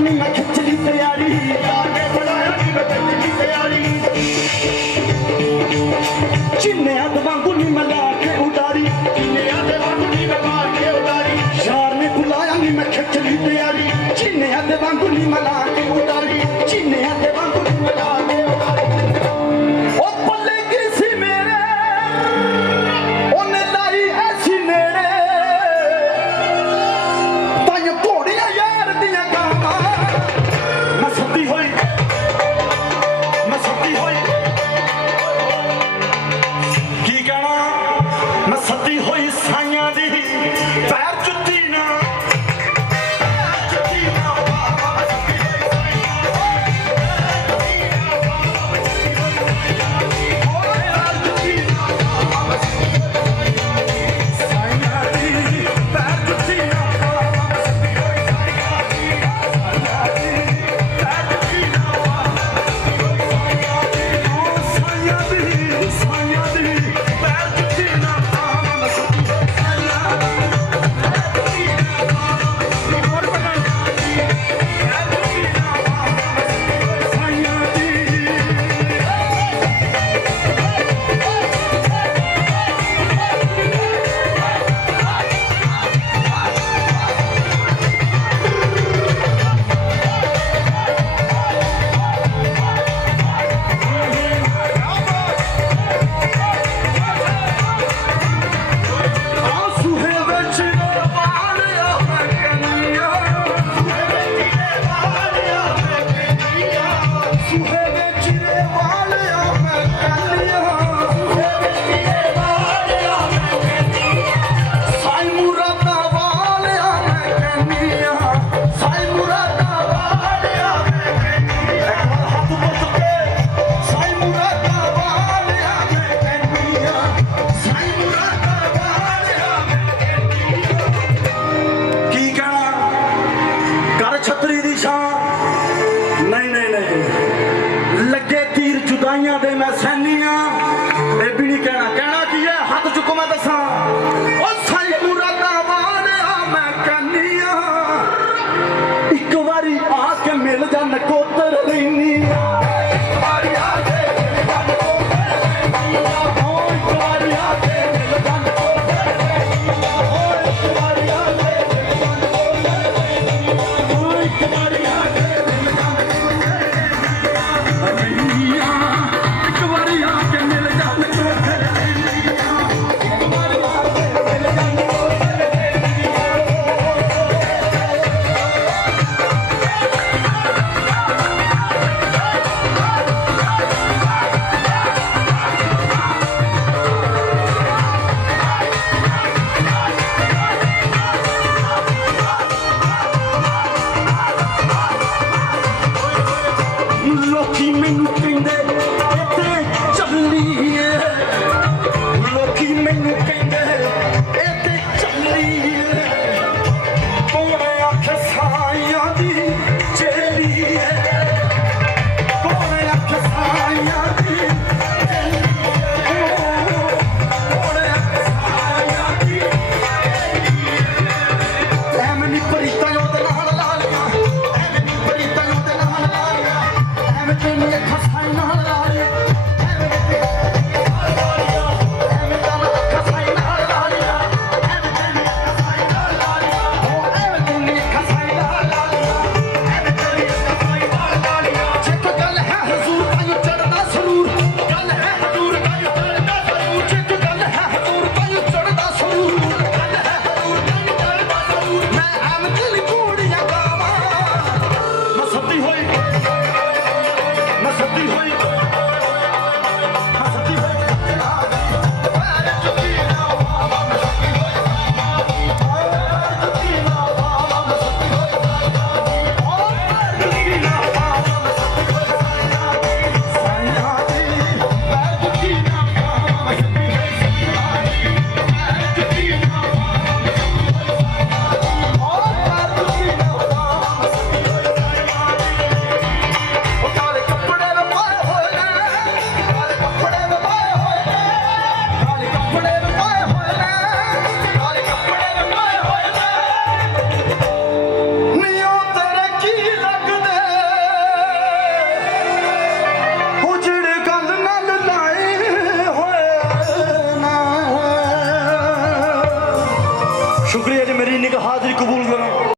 ਨਹੀਂ ਮੈਂ ਖਿੱਚ ਲਈ ਤਿਆਰੀ। ਆਗੇ ਬਣਾਇਆ ਨਹੀਂ ਮੈਂ ਖਿੱਚ ਲਈ ਤਿਆਰੀ। ਚਿੰਨਿਆਂ ਦੇ ਵਾਂਗੂ ਨਹੀਂ ਮੈਂ ਲਾ ਕੇ ਉਡਾਰੀ। ਚਿੰਨਿਆਂ ਦੇ ਵਾਂਗੂ ਨਹੀਂ ਮੈਂ ਮਾਰ ਕੇ ਉਡਾਰੀ। ਯਾਰ ਨੇ ਬੁਲਾਇਆ ਨਹੀਂ ਮੈਂ ਖਿੱਚ ਲਈ ਤਿਆਰੀ। 最后一山。Hey. ਬੁਰਾਈਆਂ ਦੇ ਮੈਂ ਸੈਨੀ ਆ। ਬੇਬੀ ਨਹੀਂ ਕਹਿਣਾ। ਕਹਿਣਾ ਕੀ ਹੈ? ਹੱਥ ਚੁੱਕੋ, ਮੈਂ ਦੱਸਾਂ। ਉਹ ਸਾਈ ਮੁਰਾਦਾਂ ਵਾਲਿਆ, ਮੈਂ ਕਹਿੰਨੀ ਆ, ਇੱਕ ਵਾਰੀ ਆ ਕੇ ਮਿਲ ਜਾ ਨਕੋਤਰ ਲੈਨੀ